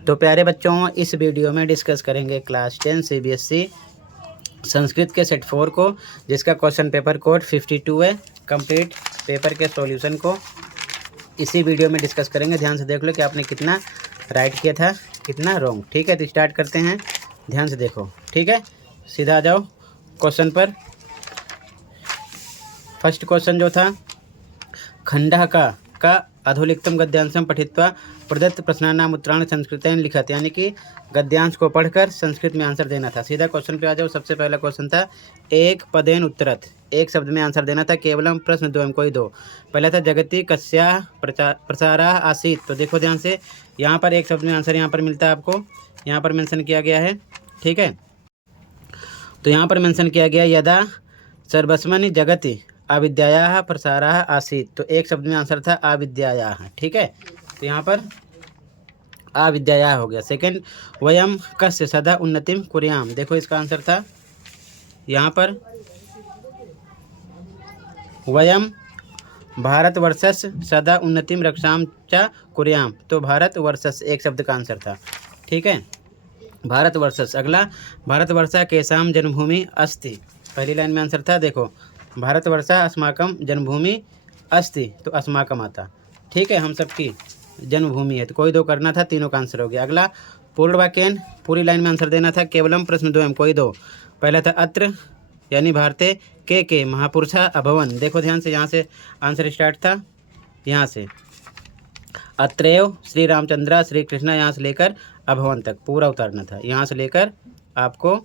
तो प्यारे बच्चों, इस वीडियो में डिस्कस करेंगे क्लास 10 CBSE संस्कृत के सेट 4 को, जिसका क्वेश्चन पेपर कोड 52 है। कंप्लीट पेपर के सॉल्यूशन को इसी वीडियो में डिस्कस करेंगे। ध्यान से देख लो कि आपने कितना राइट किया था, कितना रॉन्ग। ठीक है, तो स्टार्ट करते हैं। ध्यान से देखो, ठीक है, सीधा आ जाओ क्वेश्चन पर। फर्स्ट क्वेश्चन जो था, खंडः का अधोलिखितम गद्यांशम पठित्वा प्रदत्त प्रश्नानाम उत्तरायण संस्कृतेन लिखत, यानी कि गद्यांश को पढ़कर संस्कृत में आंसर देना था। सीधा क्वेश्चन पे आ जाओ। सबसे पहला क्वेश्चन था एक पदेन उत्तरत, एक शब्द में आंसर देना था। केवलम प्रश्न द्वयम, कोई दो। पहला था जगति कस्याः प्रसारः आसीत्। तो देखो ध्यान से, यहाँ पर एक शब्द में आंसर यहाँ पर मिलता है आपको, यहाँ पर मेंशन किया गया है। ठीक है, तो यहाँ पर मेंशन किया गया यदा सर्वस्मनि जगति अविद्यायाः प्रसारः आसीत्। तो एक शब्द में आंसर था अविद्यायाः। ठीक है, तो यहाँ पर अविद्यायाः हो गया। सेकंड, वयम कस्य सदा उन्नतिम कुर्याम। देखो इसका आंसर था यहाँ पर वयम भारतवर्षस्य सदा उन्नतिम रक्षाम च कुर्याम। तो भारतवर्षस्य एक शब्द का आंसर था। ठीक है, भारतवर्षस्य। अगला, भारतवर्षा केषां जन्मभूमि अस्ति। पहली लाइन में आंसर था, देखो भारतवर्षा अस्माकं जन्मभूमि अस्ति, तो अस्माकम आता। ठीक है, हम सबकी जन्मभूमि है, तो कोई दो करना था, तीनों का आंसर हो गया। अगला, पूर्ण वाक्यन, पूरी लाइन में आंसर देना था। केवलम प्रश्न द्वयम, कोई दो। पहला था अत्र यानी भारते के महापुरुषा अभवन। देखो ध्यान से, यहाँ से आंसर स्टार्ट था, यहाँ से अत्रैव श्री रामचंद्र श्री कृष्ण, यहाँ से लेकर अभवन तक पूरा उतारना था। यहाँ से लेकर आपको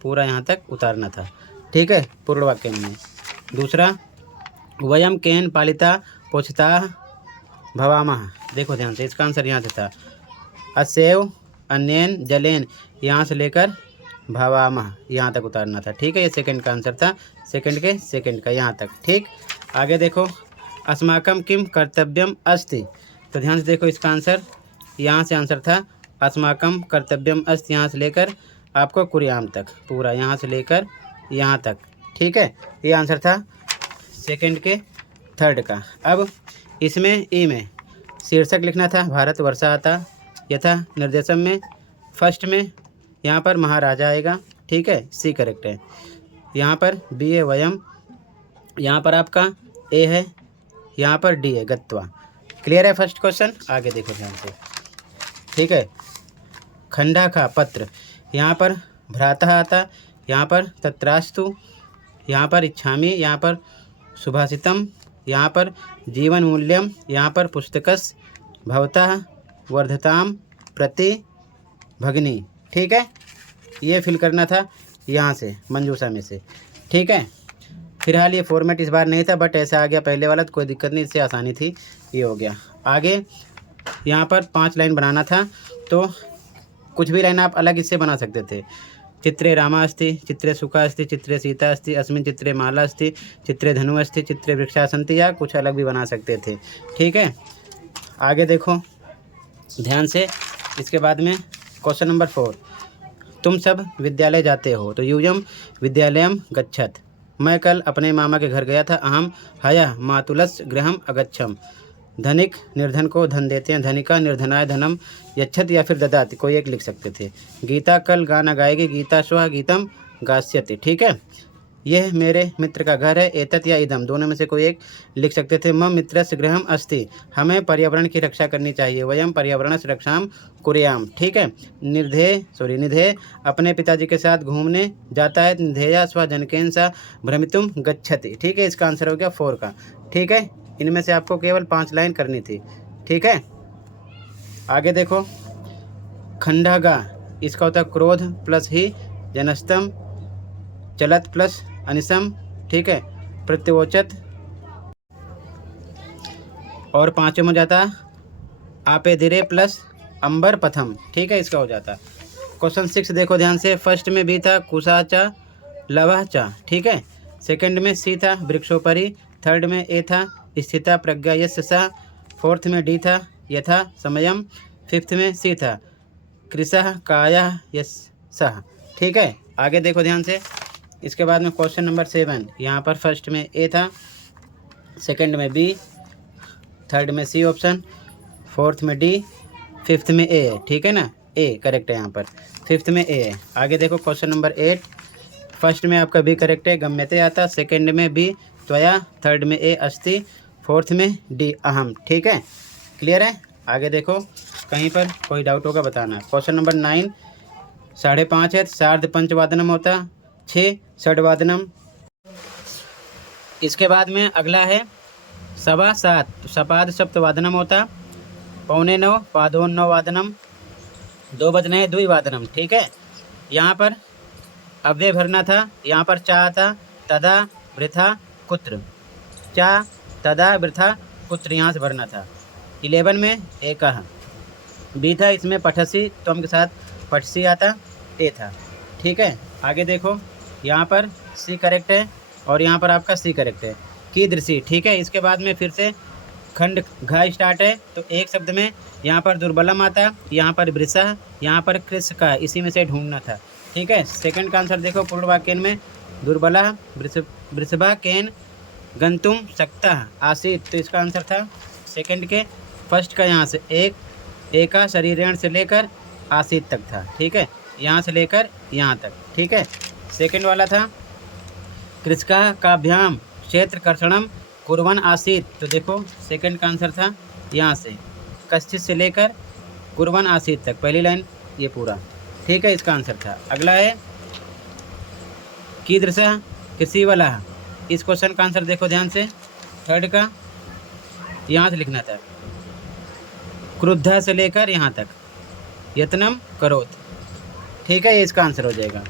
पूरा यहाँ तक उतारना था। ठीक है, पूर्ण वाक्य में। दूसरा, वयम केन पालिता पोषिता भवामः। देखो ध्यान से, इसका आंसर यहाँ से था अस्यैव अन्येन जलेन, यहाँ से लेकर भवामः यहाँ तक उतारना था। ठीक है, ये सेकंड का आंसर था, सेकंड का यहाँ तक। ठीक, आगे देखो, अस्माकं किम कर्तव्यम अस्ति। तो ध्यान से देखो, इसका आंसर यहाँ से आंसर था अस्माकं कर्तव्यम अस्ति, यहाँ से लेकर आपको कुर्याम तक पूरा, यहाँ से लेकर यहाँ तक। ठीक है, ये आंसर था सेकंड के थर्ड का। अब इसमें ई में शीर्षक लिखना था, भारतवर्षा आता। यथा निर्देशम में फर्स्ट में यहाँ पर महाराजा आएगा। ठीक है, सी करेक्ट है। यहाँ पर बी है वयम, यहाँ पर आपका ए है, यहाँ पर डी है गत्वा। क्लियर है फर्स्ट क्वेश्चन। आगे देखो ध्यान से। ठीक है, खंडा का पत्र, यहाँ पर भ्रातः आता, यहाँ पर तत्रास्तु, यहाँ पर इच्छामि, यहाँ पर सुभाषितम, यहाँ पर जीवन मूल्यम, यहाँ पर पुस्तकस भवतः वर्धताम प्रति भगिनी। ठीक है, ये फिल करना था यहाँ से मंजूषा में से। ठीक है, फिलहाल ये फॉर्मेट इस बार नहीं था, बट ऐसा आ गया पहले वाला, तो कोई दिक्कत नहीं, इससे आसानी थी, ये हो गया। आगे यहाँ पर 5 लाइन बनाना था, तो कुछ भी लाइन आप अलग इससे बना सकते थे। चित्रे रामा अस्ति, चित्रे सुखा अस्ति, चित्रे सीता अस्ति, अस्मिन् चित्रे माला अस्ति, चित्रे धनु अस्ति, चित्रे वृक्षा सन्ति, या कुछ अलग भी बना सकते थे। ठीक है, आगे देखो ध्यान से। इसके बाद में क्वेश्चन नंबर 4, तुम सब विद्यालय जाते हो, तो यूयम विद्यालयम गच्छत। मैं कल अपने मामा के घर गया था। अहम हयः मातुलस्य गृहम अगच्छम। धनिक निर्धन को धन देते हैं, धनिका निर्धनाय धनम यच्छत, या फिर ददाति, कोई एक लिख सकते थे। गीता कल गाना गाएगी, गीता श्वः गीतम गास्यति। ठीक है, यह मेरे मित्र का घर है, एतत् या इदम, दोनों में से कोई एक लिख सकते थे। मम मित्रस्य गृहम अस्ति, हमें पर्यावरण की रक्षा करनी चाहिए। वयम पर्यावरणस्य रक्षाम कुर्याम। ठीक है, निधेय अपने पिताजी के साथ घूमने जाता है। निधेया स्वजनकेन सा भ्रमितुम गच्छति। ठीक है, इसका आंसर हो गया 4 का। ठीक है, इनमें से आपको केवल 5 लाइन करनी थी। ठीक है, आगे देखो, खंडगा, इसका होता है क्रोध प्लस ही जनस्तम, चलत प्लस अनिसम। ठीक है, प्रत्योचत, और 5वें में जाता आपे धीरे प्लस अंबर पथम। ठीक है, इसका हो जाता। क्वेश्चन 6 देखो ध्यान से। फर्स्ट में बी था कुशाचा लवचा। ठीक है, सेकंड में सी था वृक्षोपरि, थर्ड में ए था स्थिता प्रज्ञा यस्य सः, फोर्थ में डी था यथा समयम, फिफ्थ में सी था कृशः कायः यस्सः। ठीक है, आगे देखो ध्यान से। इसके बाद में क्वेश्चन नंबर 7, यहाँ पर फर्स्ट में ए था, सेकंड में बी, थर्ड में सी ऑप्शन, फोर्थ में डी, फिफ्थ में ए है, ठीक है ना, ए करेक्ट है यहाँ पर, फिफ्थ में ए है। आगे देखो क्वेश्चन नंबर 8, फर्स्ट में आपका बी करेक्ट है, गम्यते आता, सेकंड में बी त्वया, थर्ड में ए अस्ति, फोर्थ में डी अहम, ठीक है, क्लियर है। आगे देखो कहीं पर कोई डाउट होगा बताना। क्वेश्चन नंबर 9, 5:30 है, सार्ध पंचवादनम होता, 6 षडवादनम। इसके बाद में अगला है 7:15, तो सपाद सप्तवादनम होता, 8:45 पादोन्नवादनम, 2 बजने हैं द्विवादनम, ठीक है। यहाँ पर अव्यय भरना था, यहाँ पर चा था, तदा वृथा कुत्र, चा तदा वृथा कुत्र यहाँ से भरना था। 11 में एक बी था, इसमें पठसी त्वम के साथ पठसी आता, ए था, ठीक है। आगे देखो यहाँ पर सी करेक्ट है और यहाँ पर आपका सी करेक्ट है, कीदृशी, ठीक है। इसके बाद में फिर से खंड घा स्टार्ट है, तो एक शब्द में यहाँ पर दुर्बलम आता, यहाँ पर वृषा, यहाँ पर कृष का, इसी में से ढूंढना था, ठीक है। सेकंड का आंसर देखो, पूर्ण वाक्य में दुर्बला वृषभा केन गंतुम सकता आसित, तो इसका आंसर था सेकंड के फर्स्ट का, यहाँ से एका शरीरेण से लेकर आसित तक था, ठीक है, यहाँ से लेकर यहाँ तक, ठीक है। सेकंड वाला था कृषका काभ्याम क्षेत्र कर्षणम कुर्वन आसित, तो देखो सेकंड का आंसर था यहाँ से कश्चित से लेकर कुर्वन आसित तक, पहली लाइन ये पूरा, ठीक है, इसका आंसर था। अगला है कीदृशा कृषि वाला, इस क्वेश्चन का आंसर देखो ध्यान से, थर्ड का यहाँ से लिखना था, क्रुद्धा से लेकर यहाँ तक यत्नम करोत, ठीक है, ये इसका आंसर हो जाएगा,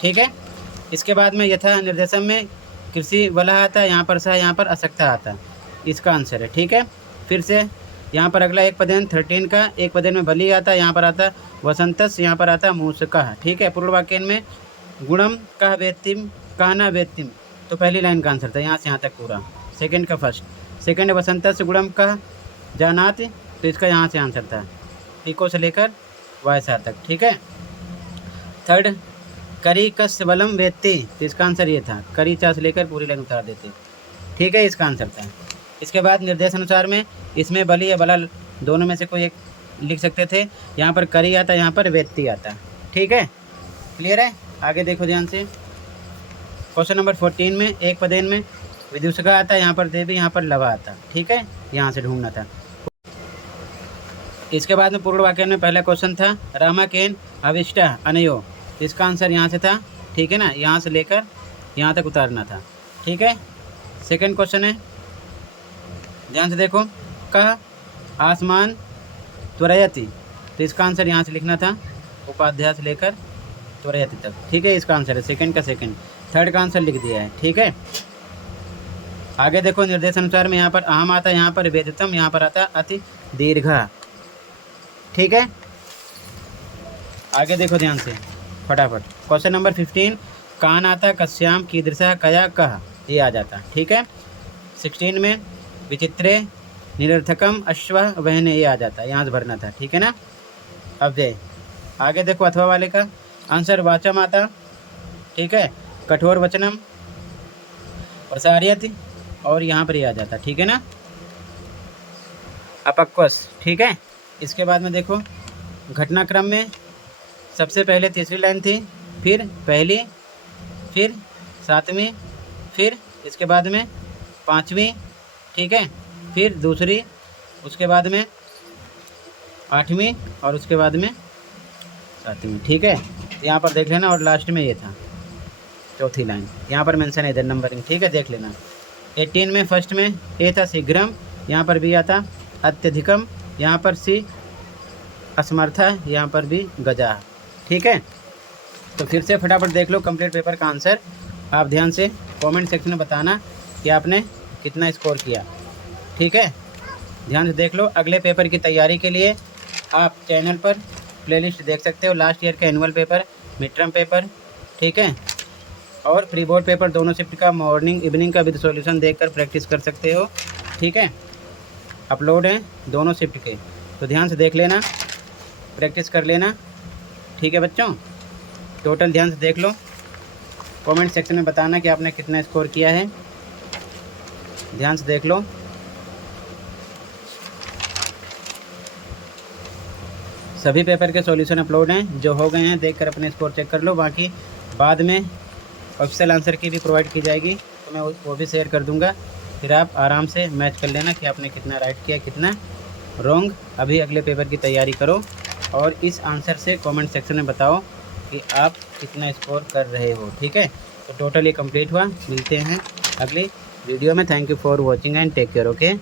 ठीक है। इसके बाद में यथा निर्देशम में कृषि वाला आता, यहाँ पर सा, यहाँ पर असक्ता आता, इसका आंसर है, ठीक है। फिर से यहाँ पर अगला एक पदेन 13 का, एक पदेन में बलि आता, यहाँ पर आता वसंतस, यहाँ पर आता मूसका, ठीक है। पूर्ण वाक्य में गुणम कह वेत्तिम कहना वेत्तिम, तो पहली लाइन का आंसर था यहाँ से यहाँ तक पूरा, सेकंड का फर्स्ट, सेकंड वसंतस गुणम कह जानात, तो इसका यहाँ से आंसर था इको से लेकर वायसा तक, ठीक है। थर्ड करी कस बलम वेत्ति, तो इसका आंसर ये था, करी चा से लेकर पूरी लाइन उतार देते, ठीक है, इसका आंसर था। इसके बाद निर्देश अनुसार में इसमें बलि या बलल दोनों में से कोई एक लिख सकते थे, यहाँ पर करी आता, यहाँ पर वेत्ति आता, ठीक है, क्लियर है। आगे देखो ध्यान से, क्वेश्चन नंबर 14 में एक पदेन में विदूषका आता, यहाँ पर देवी, यहाँ पर लवा आता, ठीक है, यहाँ से ढूंढना था। इसके बाद में पूर्ण वाक्य में पहला क्वेश्चन था रामा केन अविष्टा अनयो, इसका आंसर यहाँ से था, ठीक है ना, यहाँ से लेकर यहाँ तक उतारना था, ठीक है। सेकंड क्वेश्चन है, ध्यान से देखो, कह आसमान त्वरयति, तो इसका आंसर यहाँ से लिखना था उपाध्याय से लेकर त्वरयति तक, ठीक है, इसका आंसर है सेकंड का सेकंड। थर्ड का आंसर लिख दिया है, ठीक है। आगे देखो निर्देश अनुसार में यहाँ पर अहम आता, यहाँ पर वेदतम, यहाँ पर आता अति दीर्घा, ठीक है। आगे देखो ध्यान से फटाफट, क्वेश्चन नंबर 15 कान आता, कश्याम कीदृशा कया कह, ये आ जाता, ठीक है। 16 में विचित्रे निरर्थकम अश्व वहने, ये आ जाता, यहाँ से भरना था, ठीक है ना। अब दे आगे देखो अथवा वाले का आंसर वाचम आता, ठीक है, कठोर वचनम प्रसार्यति, और यहाँ पर ये आ जाता, ठीक है ना, अपक्वस, ठीक है। इसके बाद में देखो घटनाक्रम में सबसे पहले तीसरी लाइन थी, फिर पहली, फिर सातवीं, फिर इसके बाद में पाँचवीं, ठीक है, फिर दूसरी, उसके बाद में आठवीं और उसके बाद में सातवीं, ठीक है। यहाँ पर देख लेना, और लास्ट में ये था चौथी लाइन, यहाँ पर मेंशन है इधर नंबरिंग, ठीक है, देख लेना। 18 में फर्स्ट में ए था शीघ्रम, यहाँ पर बी आता अत्यधिकम, यहाँ पर सी असमर्था, यहाँ पर भी गजा, ठीक है। तो फिर से फटाफट देख लो कंप्लीट पेपर का आंसर, आप ध्यान से कमेंट सेक्शन में बताना कि आपने कितना स्कोर किया, ठीक है, ध्यान से देख लो। अगले पेपर की तैयारी के लिए आप चैनल पर प्लेलिस्ट देख सकते हो, लास्ट ईयर का annual paper, mid term paper, ठीक है, और प्री बोर्ड पेपर दोनों शिफ्ट का मॉर्निंग इवनिंग का विद सॉल्यूशन देखकर प्रैक्टिस कर सकते हो, ठीक है, अपलोड हैं दोनों शिफ्ट के, तो ध्यान से देख लेना, प्रैक्टिस कर लेना, ठीक है बच्चों। टोटल ध्यान से देख लो, कमेंट सेक्शन में बताना कि आपने कितना स्कोर किया है, ध्यान से देख लो। सभी पेपर के सॉल्यूशन अपलोड हैं, जो हो गए हैं देखकर अपने स्कोर चेक कर लो। बाकी बाद में ऑफिशियल आंसर की भी प्रोवाइड की जाएगी, तो मैं वो भी शेयर कर दूंगा। फिर आप आराम से मैच कर लेना कि आपने कितना राइट किया कितना रॉन्ग। अभी अगले पेपर की तैयारी करो और इस आंसर से कमेंट सेक्शन में बताओ कि आप कितना स्कोर कर रहे हो। ठीक है, तो टोटल ये कंप्लीट हुआ। मिलते हैं अगली वीडियो में। Thank you for watching and take care. Okay.